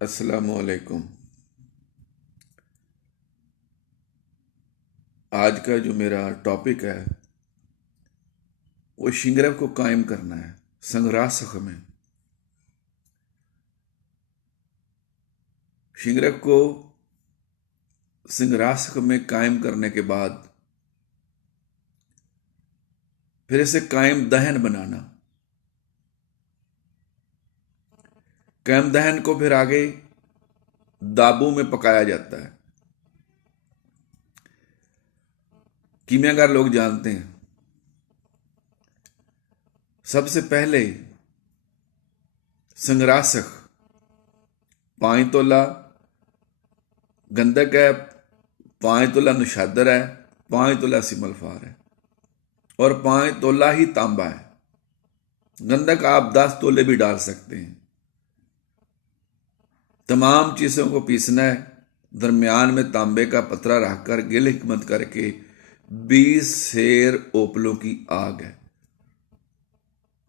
अस्सलाम वालेकुम। आज का जो मेरा टॉपिक है वो शिंगरव को कायम करना है संग्रासख में। शिंगरव को संग्रासख में कायम करने के बाद फिर इसे कायम दहन बनाना। कायम दहन को फिर आगे दाबू में पकाया जाता है। कीमियागर लोग जानते हैं, सबसे पहले संग्रासक 5 तोला गंधक है, 5 तोला नुशादर है, 5 तोला सिमलफार है और 5 तोला ही तांबा है। गंधक आप 10 तोले भी डाल सकते हैं। तमाम चीज़ों को पीसना है। दरमियान में तांबे का पतरा रखकर गिल हिकमत करके 20 सेर ओपलों की आग है।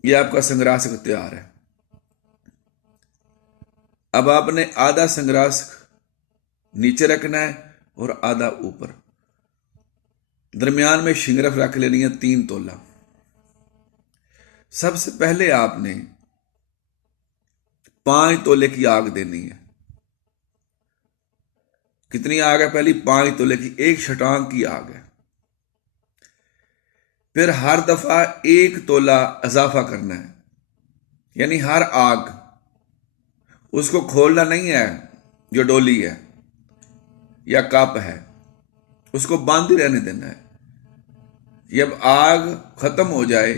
यह आपका संग्रासक तैयार है। अब आपने आधा संग्रासक नीचे रखना है और आधा ऊपर। दरमियान में शिंगरफ रख लेनी है 3 तोला। सबसे पहले आपने 5 तोले की आग देनी है। कितनी आग है? पहली 5 तोले की, एक छटांग की आग है। फिर हर दफा 1 तोला इजाफा करना है, यानी हर आग उसको खोलना नहीं है। जो डोली है या कप है उसको बंद ही रहने देना है। जब आग खत्म हो जाए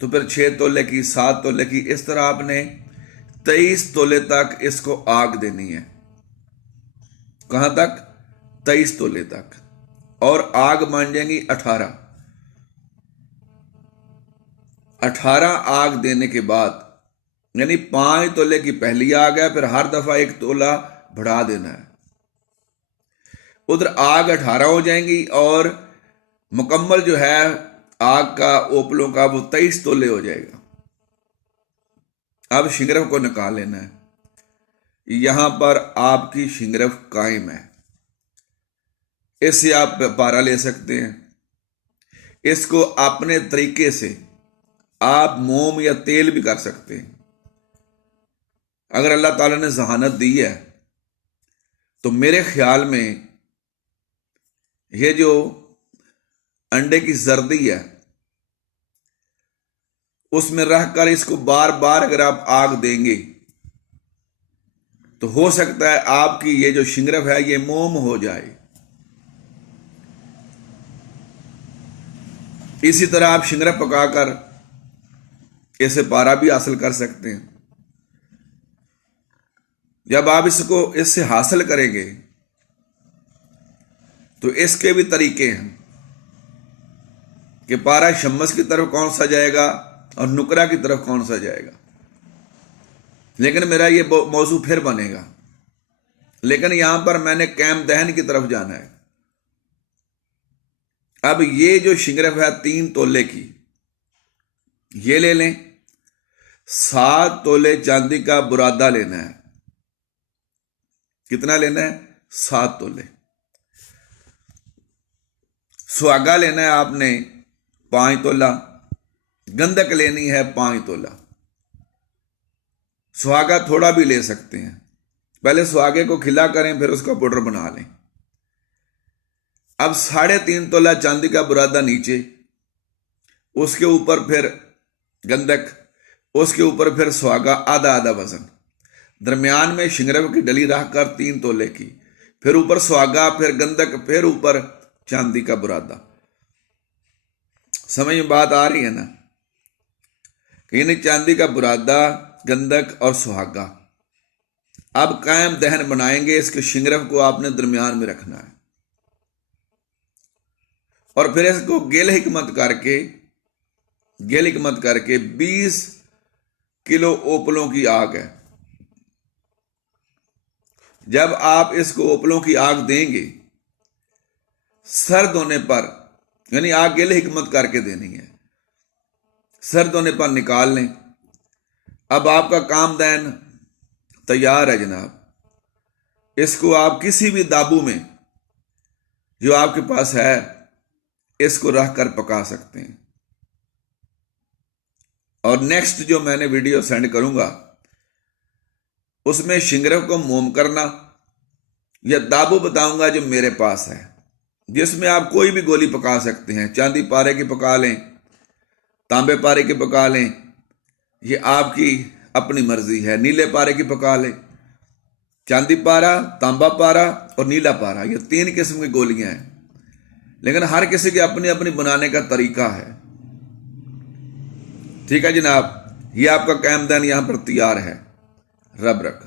तो फिर 6 तोले की, 7 तोले की, इस तरह आपने 23 तोले तक इसको आग देनी है। कहां तक? 23 तोले तक। और आग मान जाएंगी 18। 18 आग देने के बाद, यानी 5 तोले की पहली आग है, फिर हर दफा 1 तोला बढ़ा देना है। उधर आग 18 हो जाएंगी और मुकम्मल जो है आग का, ओपलों का, वो 23 तोले हो जाएगा। अब शिंगरफ को निकाल लेना है। यहां पर आपकी शिंगरफ कायम है। इससे आप पारा ले सकते हैं। इसको अपने तरीके से आप मोम या तेल भी कर सकते हैं। अगर अल्लाह ताला ने जहानत दी है तो मेरे ख्याल में ये जो अंडे की जर्दी है उसमें रहकर इसको बार बार अगर आप आग देंगे तो हो सकता है आपकी ये जो शिंगरफ है ये मोम हो जाए। इसी तरह आप शिंगरफ पकाकर इसे पारा भी हासिल कर सकते हैं। जब आप इससे हासिल करेंगे तो इसके भी तरीके हैं कि पारा शम्मस की तरफ कौन सा जाएगा और नुकरा की तरफ कौन सा जाएगा। लेकिन मेरा ये मौजू फिर बनेगा। लेकिन यहां पर मैंने कैम दहन की तरफ जाना है। अब ये जो शिंगरफ है 3 तोले की, ये ले लें। 7 तोले चांदी का बुरादा लेना है। कितना लेना है? 7 तोले। सुहागा लेना है आपने 5 तोला। गंधक लेनी है 5 तोला। सुहागा थोड़ा भी ले सकते हैं। पहले सुहागे को खिला करें, फिर उसका पाउडर बना लें। अब 3.5 तोला चांदी का बुरादा नीचे, उसके ऊपर फिर गंधक, उसके ऊपर फिर सुहागा, आधा आधा वजन। दरमियान में शिंगरफ की डली रखकर 3 तोले की, फिर ऊपर सुहागा, फिर गंधक, फिर ऊपर चांदी का बुरादा। समझ में बात आ रही है ना? यानी चांदी का बुरादा, गंधक और सुहागा। अब कायम दहन बनाएंगे। इसके शिंगरफ को आपने दरमियान में रखना है और फिर इसको गिल हिकमत करके 20 किलो ओपलों की आग है। जब आप इसको ओपलों की आग देंगे, सर्द होने पर, यानी आग गिल हिकमत करके देनी है, सर्द होने पर निकाल लें। अब आपका काम दहन तैयार है जनाब। اس کو آپ کسی بھی دابو میں جو آپ کے پاس ہے اس کو رکھ کر پکا سکتے ہیں. اور نیکسٹ جو میں نے ویڈیو سینڈ کروں گا اس میں شنگرے کو موم کرنا یا دابو بتاؤں گا جو میرے پاس ہے، جس میں آپ کوئی بھی گولی پکا سکتے ہیں. چاندی پارے کی پکا لیں، تانبے پارے کی پکا لیں، یہ آپ کی اپنی مرضی ہے. نیلے پارے کی پکا لیں. چاندی پارا، تانبا پارا اور نیلا پارا، یہ 3 قسم کی گولیاں ہیں، لیکن ہر کسی کی اپنی اپنی بنانے کا طریقہ ہے. ٹھیک ہے جناب، یہ آپ کا قیام دین یہاں پر تیار ہے. رب رکھ.